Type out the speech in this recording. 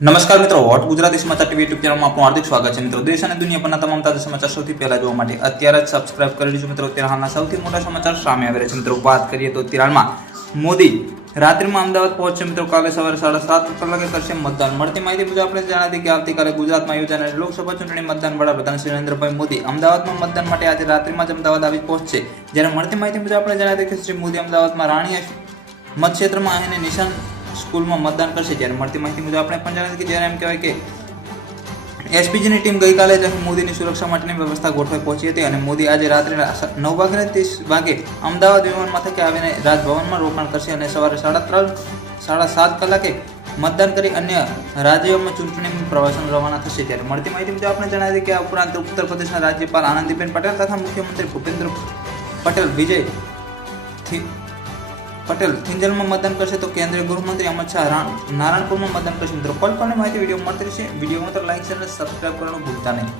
નમસ્કાર મિત્રો, હોટ ગુજરાતી સમાચાર ટીવી યુટ્યુબ ચેનલમાં આપનું હાર્દિક સ્વાગત છે. મિત્રો, દેશ અને દુનિયાભરના તમામ તાજા સમાચાર સૌથી પહેલા જોવા માટે અત્યારે જ સબસ્ક્રાઇબ કરી લીજો. મિત્રો, અત્યારે હાલના સૌથી મોટા સમાચાર સામે આવી રહ્યા છે. મિત્રો, વાત કરીએ તો અત્યારે મોદી રાત્રિમાં અમદાવાદ પહોંચશે. મિત્રો, કાલે સવારે 7:30 કલાકે કરશે મતદાન. મળતી માહિતી મુજબ આપણે જણાવી કે આવતીકાલે ગુજરાતમાં યોજાનારી લોકસભા ચૂંટણી મતદાન વડાપ્રધાન શ્રી નરેન્દ્રભાઈ મોદી અમદાવાદમાં મતદાન માટે આજે રાત્રિમાં જ અમદાવાદ આવી પહોંચશે. જ્યારે મળતી માહિતી મુજબ આપણે જણાવી કે શ્રી મોદી અમદાવાદમાં રાણીયા મતક્ષેત્રમાં આવીને નિશાન સ્કૂલમાં મતદાન કરશે. જ્યારે મળતી માહિતી મુજબ આપણે પણ જણાવી કે જ્યારે એમ કહેવાય કે એસપીજીની ટીમ ગઈકાલે જ મોદીની સુરક્ષા માટેની વ્યવસ્થા ગોઠવાઈ પહોંચી હતી અને મોદી આજે રાત્રે 9:30 અમદાવાદ વિમાન મથકે આવીને રાજભવનમાં રોકાણ કરશે અને સવારે 7:30 કલાકે મતદાન કરી અન્ય રાજ્યોમાં ચૂંટણી પ્રવાસન રવાના થશે. ત્યારે મળતી માહિતી મુજબ આપણે જણાવી કે આ ઉપરાંત ઉત્તર પ્રદેશના રાજ્યપાલ આનંદીબેન પટેલ તથા મુખ્યમંત્રી ભૂપેન્દ્ર પટેલ વિજય પટેલ થિંજલમાં મતદાન કરશે, તો કેન્દ્રીય ગૃહમંત્રી અમિત શાહ નારાયણપુરમાં મતદાન કરશે. મિત્રો, કોઈ પણ માહિતી વિડીયો મળતી રહેશે. વિડીયો માટે લાઈક અને સબસ્ક્રાઇબ કરવાનું ભૂલતા નહીં.